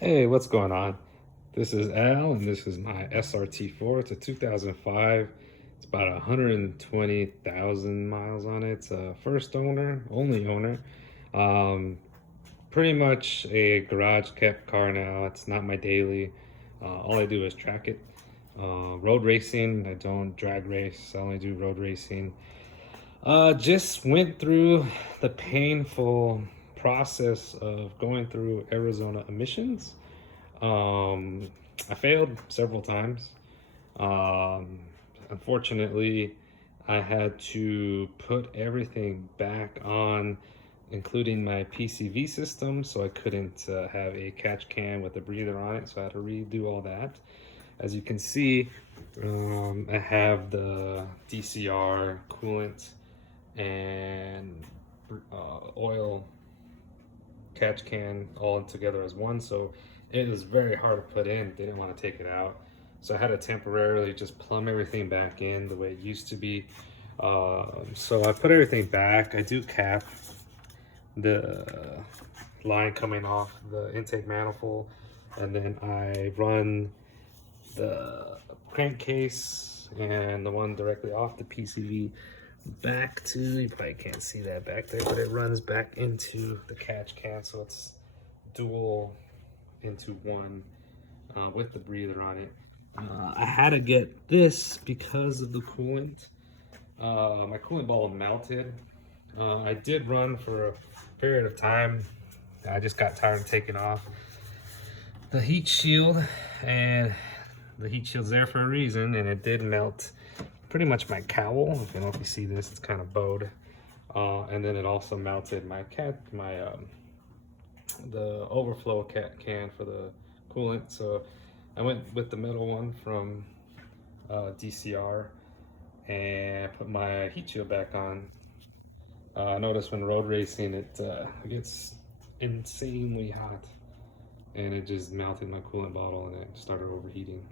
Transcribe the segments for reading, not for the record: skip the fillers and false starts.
Hey, what's going on? This is Al, and this is my SRT-4. It's a 2005. It's about 120,000 miles on it. It's a first owner, only owner. Um, Pretty much a garage kept car now. It's not my daily. All I do is track it. Road racing, I don't drag race. I only do road racing. Just went through the painful process of going through Arizona emissions. I failed several times. Um, Unfortunately, I had to put everything back on, including my PCV system, so I couldn't have a catch can with a breather on it, so I had to redo all that. As you can see, I have the DCR coolant and oil catch can all together as one, so it was very hard to put in. They didn't want to take it out, so I had to temporarily just plumb everything back in the way it used to be. So I put everything back. I do cap the line coming off the intake manifold, and then I run the crankcase and the one directly off the PCV back to, you probably can't see that back there, but it runs back into the catch can, so it's dual into one with the breather on it. I had to get this because of the coolant. My coolant bottle melted. I did run for a period of time. I just got tired of taking off the heat shield, and the heat shield's there for a reason, and it did melt pretty much my cowl. I don't know if you see this, it's kind of bowed. And then it also melted my the overflow can for the coolant. So I went with the metal one from DCR and put my heat shield back on. I noticed when road racing it gets insanely hot, and it just melted my coolant bottle and it started overheating.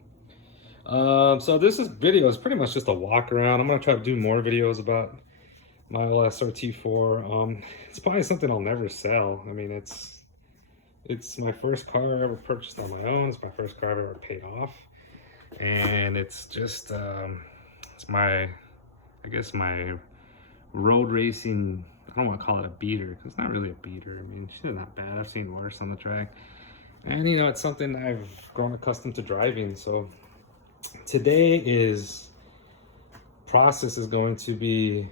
So this video is pretty much just a walk around. I'm gonna try to do more videos about my old SRT-4. It's probably something I'll never sell. I mean, it's my first car I ever purchased on my own. It's my first car I've ever paid off, and it's just it's my, I guess, my road racing. I don't want to call it a beater because it's not really a beater. I mean, she's not bad. I've seen worse on the track, and you know, it's something I've grown accustomed to driving. So today is process is going to be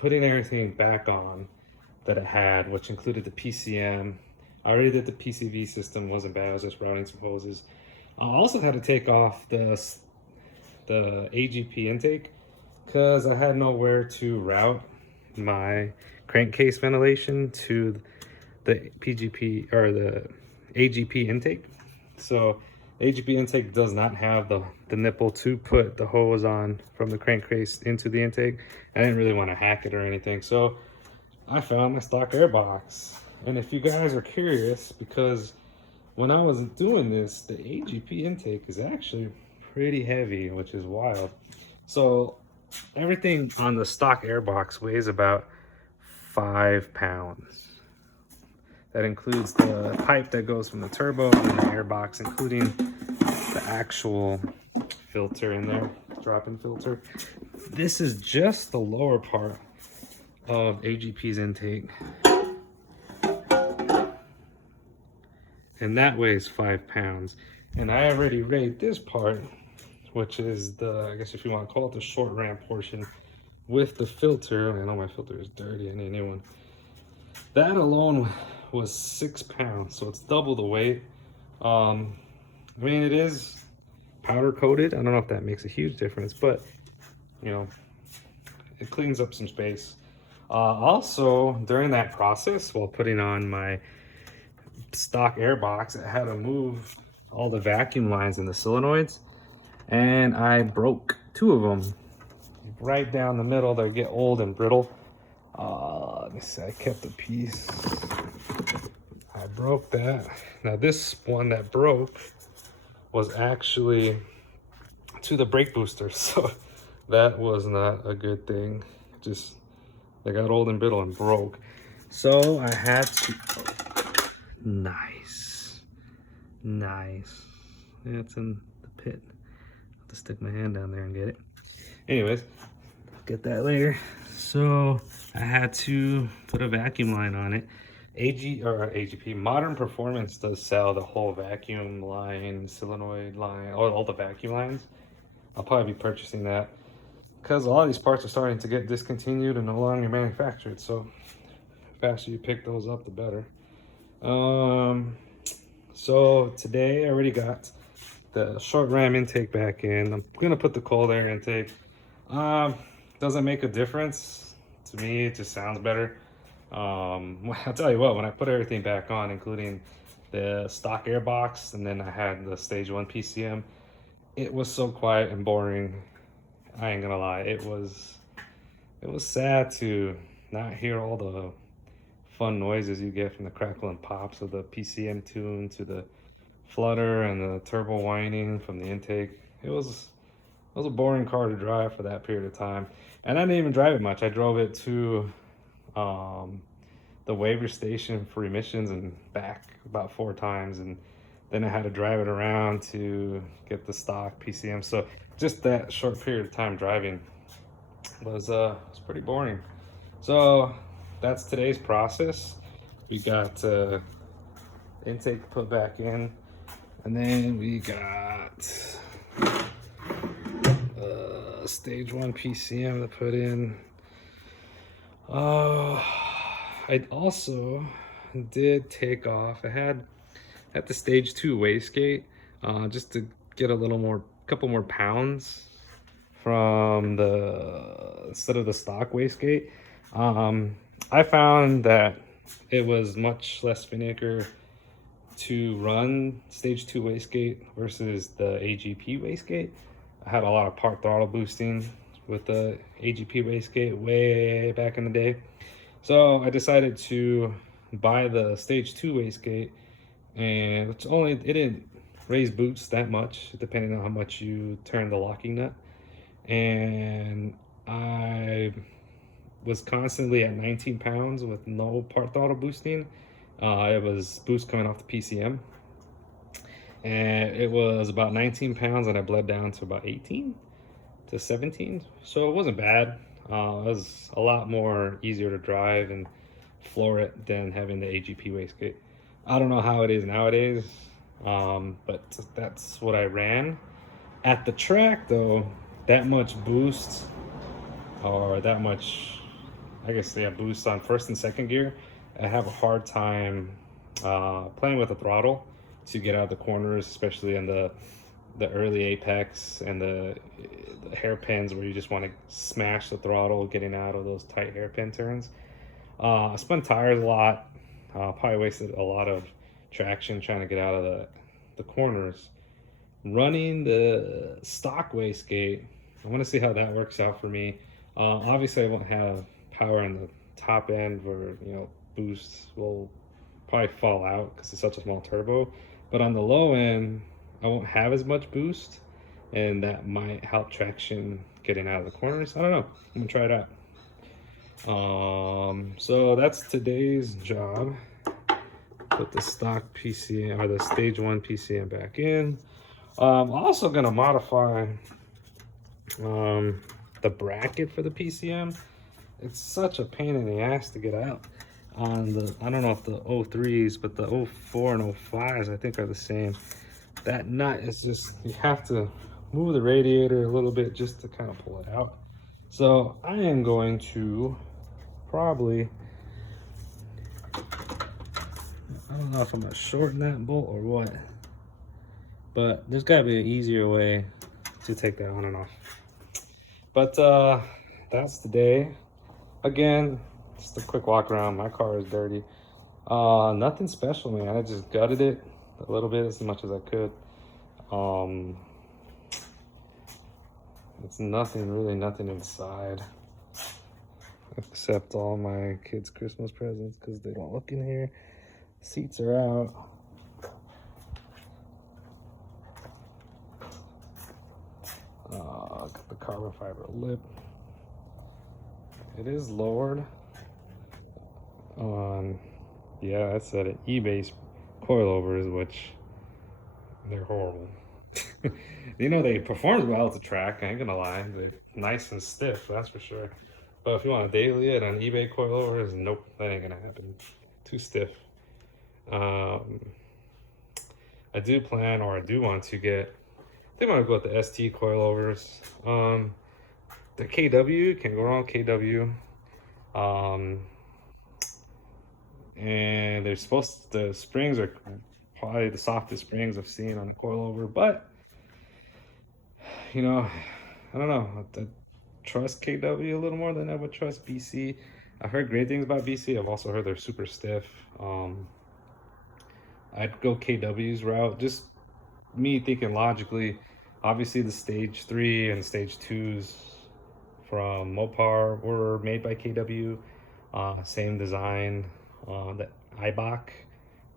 putting everything back on that it had, which included the PCM. I already did the PCV system, wasn't bad. I was just routing some hoses. I also had to take off the AGP intake because I had nowhere to route my crankcase ventilation to the PGP or the AGP intake. So AGP intake does not have the nipple to put the hose on from the crankcase into the intake. I didn't really want to hack it or anything, so I found my stock air box. And if you guys are curious, because when I was doing this, the AGP intake is actually pretty heavy, which is wild. So everything on the stock air box weighs about 5 pounds. That includes the pipe that goes from the turbo and the air box, including the actual filter in there, drop-in filter. This is just the lower part of AGP's intake, and that weighs 5 pounds. And I already weighed this part, which is the, I guess if you want to call it, the short ram portion with the filter. I know my filter is dirty, I need a new one. That alone was 6 pounds, so it's double the weight. I mean, it is powder coated. I don't know if that makes a huge difference, but you know, it cleans up some space. Also, during that process, while putting on my stock air box, I had to move all the vacuum lines and the solenoids, and I broke 2 of them right down the middle. They get old and brittle. Let me see, I kept a piece. I broke that. Now this one that broke was actually to the brake booster, so that was not a good thing. Just, they got old and brittle and broke. So I had to, nice. Nice. Yeah, it's in the pit. I'll have to stick my hand down there and get it. Anyways, get that later. So I had to put a vacuum line on it. AGP Modern Performance does sell the whole vacuum line, solenoid line, all the vacuum lines. I'll probably be purchasing that because a lot of these parts are starting to get discontinued and no longer manufactured. So the faster you pick those up, the better. So today I already got the short ram intake back in. I'm gonna put the cold air intake. Doesn't make a difference to me. It just sounds better. I'll tell you what, when I put everything back on, including the stock air box, and then I had the stage 1 PCM, it was so quiet and boring. I ain't gonna lie, it was sad to not hear all the fun noises you get from the crackle and pops of the PCM tune to the flutter and the turbo whining from the intake. It was a boring car to drive for that period of time, and I didn't even drive it much. I drove it to the waiver station for emissions and back about 4 times, and then I had to drive it around to get the stock PCM. So just that short period of time driving was pretty boring. So that's today's process. We got intake put back in, and then we got stage 1 PCM to put in. I also did take off. I had at the stage 2 wastegate just to get a little more, couple more pounds from the instead of the stock wastegate. I found that it was much less vinegar to run stage 2 wastegate versus the AGP wastegate. I had a lot of part throttle boosting with the AGP wastegate way back in the day. So I decided to buy the stage 2 wastegate, and it didn't raise boots that much depending on how much you turn the locking nut. And I was constantly at 19 pounds with no part throttle boosting. It was boost coming off the PCM, and it was about 19 pounds, and I bled down to about 18 to 17. So it wasn't bad. It was a lot more easier to drive and floor it than having the AGP wastegate. I don't know how it is nowadays, but that's what I ran. At the track though, that much boost, or that much, I guess, yeah, boost on first and second gear, I have a hard time playing with the throttle to get out of the corners, especially in the early apex and the hairpins where you just want to smash the throttle getting out of those tight hairpin turns. I spun tires a lot, probably wasted a lot of traction trying to get out of the corners. Running the stock wastegate, I want to see how that works out for me. Obviously I won't have power on the top end where, boosts will probably fall out because it's such a small turbo, but on the low end I won't have as much boost, and that might help traction getting out of the corners. I don't know, I'm gonna try it out. So that's today's job. Put the stock PCM, or the stage 1 PCM, back in. I'm also gonna modify the bracket for the PCM. It's such a pain in the ass to get out on the, I don't know if the 03s, but the 04 and 05s I think are the same. That nut is just, you have to move the radiator a little bit just to kind of pull it out. So I am going to probably, I don't know if I'm gonna shorten that bolt or what, but there's gotta be an easier way to take that on and off. But that's the day. Again, just a quick walk around. My car is dirty. Nothing special, man. I just gutted it a little bit, as much as I could. It's really nothing inside, except all my kids' Christmas presents, because they don't look in here. Seats are out. Got the carbon fiber lip. It is lowered on, yeah, that's at eBay coilovers, which They're horrible. You know, they performed well at the track, I ain't gonna lie. They're nice and stiff, that's for sure. But if you want to daily it on eBay coilovers, nope, that ain't gonna happen. Too stiff. Um, I do plan, or I do want to get, I think I'm gonna go with the ST coilovers. The KW, can't go wrong with KW. Um, and they're supposed to, the springs are probably the softest springs I've seen on a coilover, but you know, I don't know. I trust KW a little more than I would trust BC. I've heard great things about BC. I've also heard they're super stiff. I'd go KW's route. Just me thinking logically. Obviously, the stage 3 and stage 2s from Mopar were made by KW. Same design. The IBOC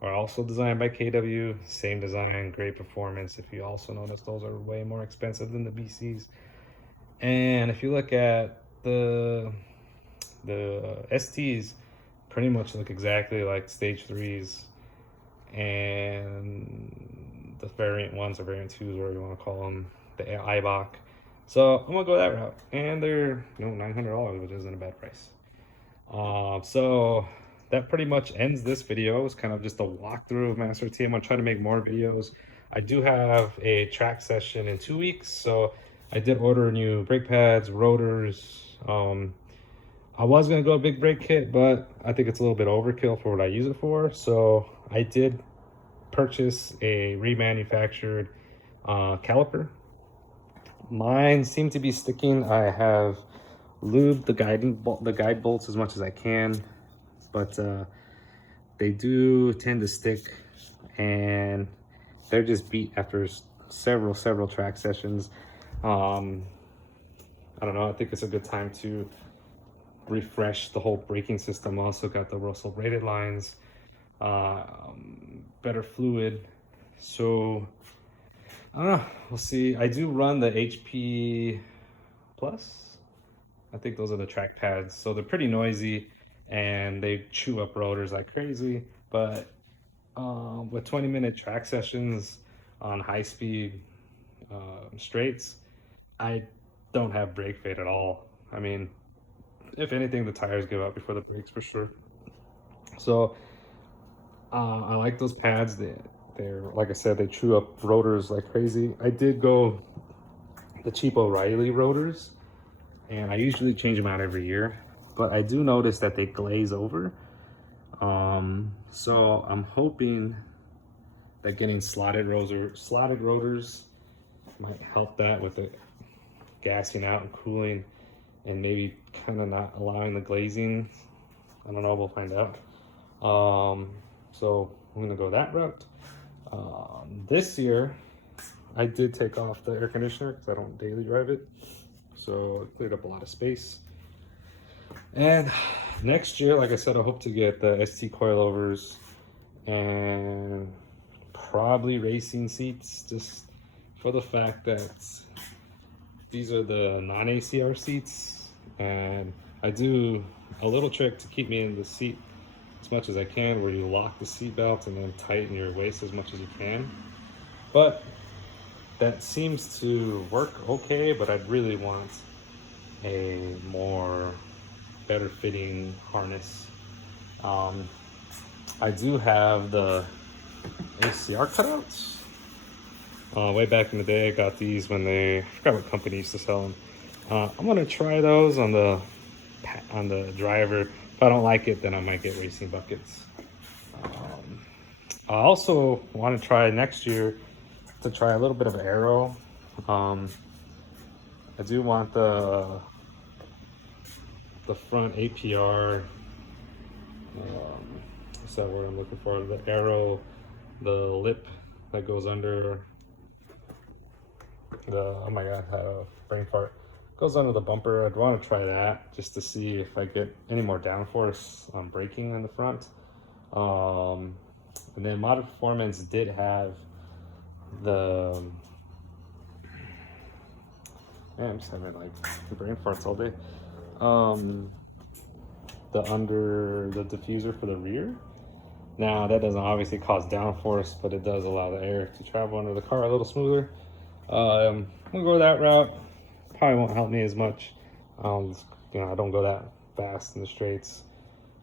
are also designed by KW. Same design, great performance. If you also notice, those are way more expensive than the BCs. And if you look at the STs, pretty much look exactly like stage 3s, and the variant 1s or variant 2s, whatever you want to call them, the IBOC. So I'm gonna go that route, and they're $900, which isn't a bad price. So that pretty much ends this video. It's kind of just a walkthrough of my SRT. I'm gonna try to make more videos. I do have a track session in 2 weeks, so I did order new brake pads, rotors. I was gonna go big brake kit, but I think it's a little bit overkill for what I use it for. So I did purchase a remanufactured caliper. Mine seem to be sticking. I have lubed the guide bolts as much as I can, but they do tend to stick, and they're just beat after several track sessions. I don't know. I think it's a good time to refresh the whole braking system. Also got the Russell braided lines, better fluid. So I don't know. We'll see. I do run the HP Plus. I think those are the track pads. So they're pretty noisy and they chew up rotors like crazy. But with 20-minute track sessions on high speed straights, I don't have brake fade at all. I mean, if anything, the tires give out before the brakes for sure. So I like those pads. They're like I said, they chew up rotors like crazy. I did go the cheap O'Reilly rotors, and I usually change them out every year, but I do notice that they glaze over. So I'm hoping that getting slotted rotors might help that with it gassing out and cooling, and maybe kind of not allowing the glazing. I don't know, we'll find out. So I'm gonna go that route. This year I did take off the air conditioner because I don't daily drive it, so it cleared up a lot of space. And next year, like I said, I hope to get the ST coilovers and probably racing seats, just for the fact that these are the non-ACR seats, and I do a little trick to keep me in the seat as much as I can, where you lock the seat belt and then tighten your waist as much as you can. But that seems to work okay, but I'd really want a more better fitting harness. I do have the ACR cutouts. Way back in the day, I got these when I forgot what company used to sell them. I'm gonna try those on the driver. If I don't like it, then I might get racing buckets. I also want to try next year to try a little bit of aero. I do want the front APR. What's that word I'm looking for? The aero, the lip that goes under the, oh my god, I had a brain fart. Goes under the bumper. I'd want to try that just to see if I get any more downforce on braking on the front. And then Modern Performance did have the, man, I'm just having like brain farts all day. The diffuser for the rear. Now that doesn't obviously cause downforce, but it does allow the air to travel under the car a little smoother. We'll go that route. Probably won't help me as much. I don't go that fast in the straights.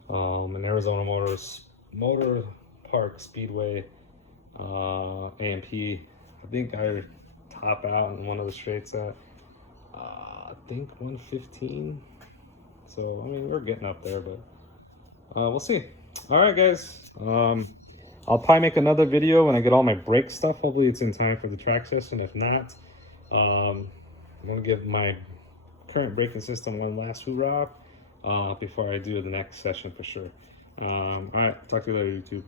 In Arizona Motor Park Speedway, AMP. I think I top out in one of the straights at I think 115. So I mean we're getting up there, but we'll see. All right, guys. I'll probably make another video when I get all my brake stuff. Hopefully it's in time for the track session. If not, I'm gonna give my current braking system one last hoorah before I do the next session for sure. All right, talk to you later, YouTube.